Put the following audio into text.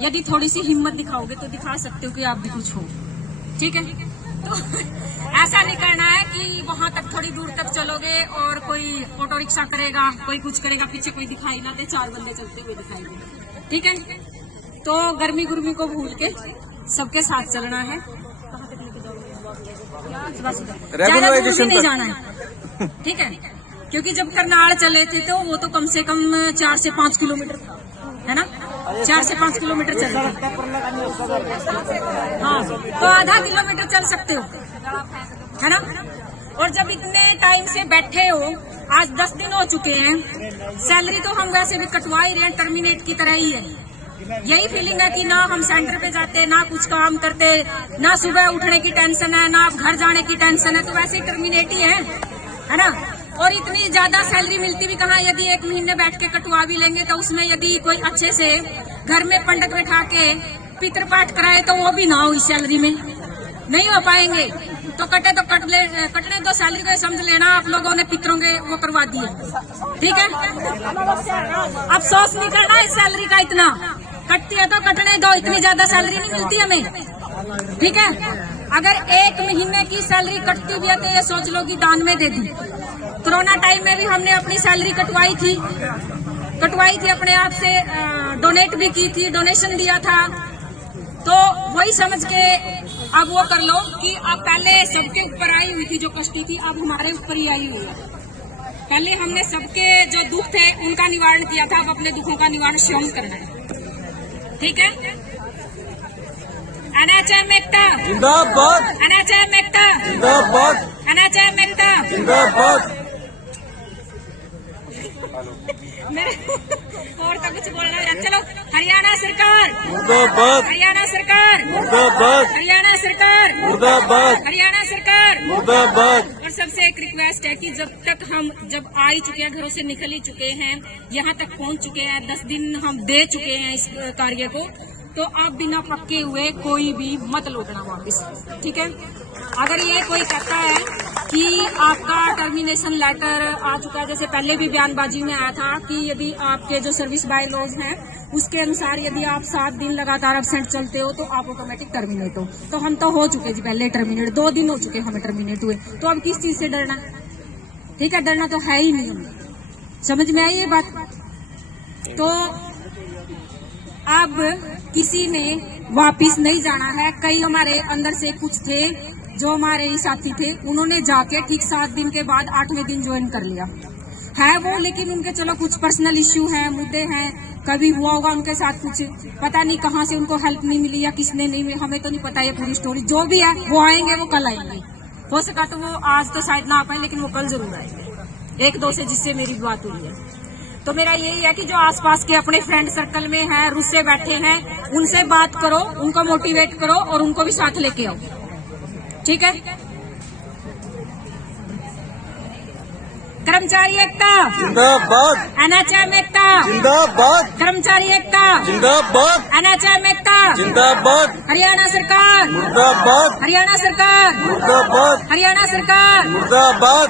यदि थोड़ी सी हिम्मत दिखाओगे तो दिखा सकते हो कि आप भी कुछ हो। ठीक है, तो ऐसा नहीं करना है कि वहां तक थोड़ी दूर तक चलोगे और कोई ऑटो रिक्शा करेगा, कोई कुछ करेगा, पीछे कोई दिखाई ना दे, 4 बंदे चलते हुए दिखाई दे। ठीक है, तो गर्मी गुर्मी को भूल के सबके साथ चलना है। ज्यादा दूर भी नहीं जाना है। ठीक है, क्योंकि जब करनाल चले थे तो वो तो कम से कम 4 से 5 किलोमीटर है ना, 4 से 5 किलोमीटर चल हाँ, तो आधा किलोमीटर चल सकते हो, है ना। और जब इतने टाइम से बैठे हो, आज 10 दिन हो चुके हैं, सैलरी तो हम वैसे भी कटवा ही रहे हैं, टर्मिनेट की तरह ही है। यही फीलिंग है कि ना हम सेंटर पे जाते, ना कुछ काम करते, ना सुबह उठने की टेंशन है, ना घर जाने की टेंशन है, तो वैसे ही टर्मिनेट ही है ना। और इतनी ज्यादा सैलरी मिलती भी कहाँ, यदि 1 महीने बैठ के कटवा भी लेंगे तो उसमें यदि कोई अच्छे से घर में पंडित बैठा के पितृपाठ कराए तो वो भी ना हो, इस सैलरी में नहीं हो पाएंगे। तो कटने दो सैलरी को, समझ लेना आप लोगों ने पितरों के वो करवा दिए। ठीक है, अफसोस नहीं करना इस सैलरी का, इतना कटती है तो कटने दो, इतनी ज्यादा सैलरी नहीं मिलती हमें। ठीक है, अगर 1 महीने की सैलरी कटती भी है तो ये सोच लो कि दान में दे दी। कोरोना टाइम में भी हमने अपनी सैलरी कटवाई थी अपने आप से, डोनेट भी की थी, डोनेशन दिया था। तो वही समझ के अब वो कर लो कि अब पहले सबके ऊपर आई हुई थी जो कष्टी थी, अब हमारे ऊपर ही आई हुई है। पहले हमने सबके जो दुख थे उनका निवारण किया था, अब अपने दुखों का निवारण स्वयं करना है। ठीक है, NHM एकता जिंदाबाद, NHM एकता जिंदाबाद, NHM एकता जिंदाबाद। और तो कुछ बोलना है, चलो। हरियाणा सरकार मुर्दाबाद, हरियाणा सरकार मुर्दाबाद, हरियाणा सरकार मुर्दाबाद, हरियाणा सरकार मुर्दाबाद। और सबसे एक रिक्वेस्ट है कि जब आ ही चुके हैं, घरों से निकल ही चुके हैं, यहाँ तक पहुँच चुके हैं, 10 दिन हम दे चुके हैं इस कार्य को, तो आप बिना पक्के हुए कोई भी मत लौटना वापस। ठीक है, अगर ये कोई कहता है कि आपका टर्मिनेशन लेटर आ चुका है, जैसे पहले भी बयानबाजी में आया था कि यदि आपके जो सर्विस बाय लॉज हैं उसके अनुसार यदि आप 7 दिन लगातार एब्सेंट चलते हो तो आप ऑटोमेटिक टर्मिनेट हो। तो हम तो हो चुके जी पहले टर्मिनेट, 2 दिन हो चुके हमें टर्मिनेट हुए, तो अब किस चीज से डरना। ठीक है, डरना तो है ही नहीं हमें, समझ में आई ये बात। तो अब किसी ने वापिस नहीं जाना है। कई हमारे अंदर से कुछ थे जो हमारे ही साथी थे, उन्होंने जाके ठीक 7 दिन के बाद 8वें दिन ज्वाइन कर लिया है वो, लेकिन उनके चलो कुछ पर्सनल इश्यू हैं, मुद्दे हैं, कभी हुआ होगा उनके साथ कुछ, पता नहीं कहाँ से उनको हेल्प नहीं मिली या किसने नहीं मिली, हमें तो नहीं पता ये पूरी स्टोरी। जो भी है वो आएंगे, वो कल आएंगे, हो सका तो वो आज तो शायद ना आ पाए, लेकिन वो कल जरूर आएंगे। 1-2 से जिससे मेरी बात हुई है, तो मेरा यही है कि जो आसपास के अपने फ्रेंड सर्कल में हैं, रुस्से बैठे हैं, उनसे बात करो, उनको मोटिवेट करो और उनको भी साथ लेके आओ। ठीक है, कर्मचारी एकता जिंदाबाद, NHM एकता जिंदाबाद, कर्मचारी एकता जिंदाबाद, NHM एकता जिंदाबाद, हरियाणा सरकार मुर्दाबाद, हरियाणा सरकार मुर्दाबाद, हरियाणा सरकार मुर्दाबाद।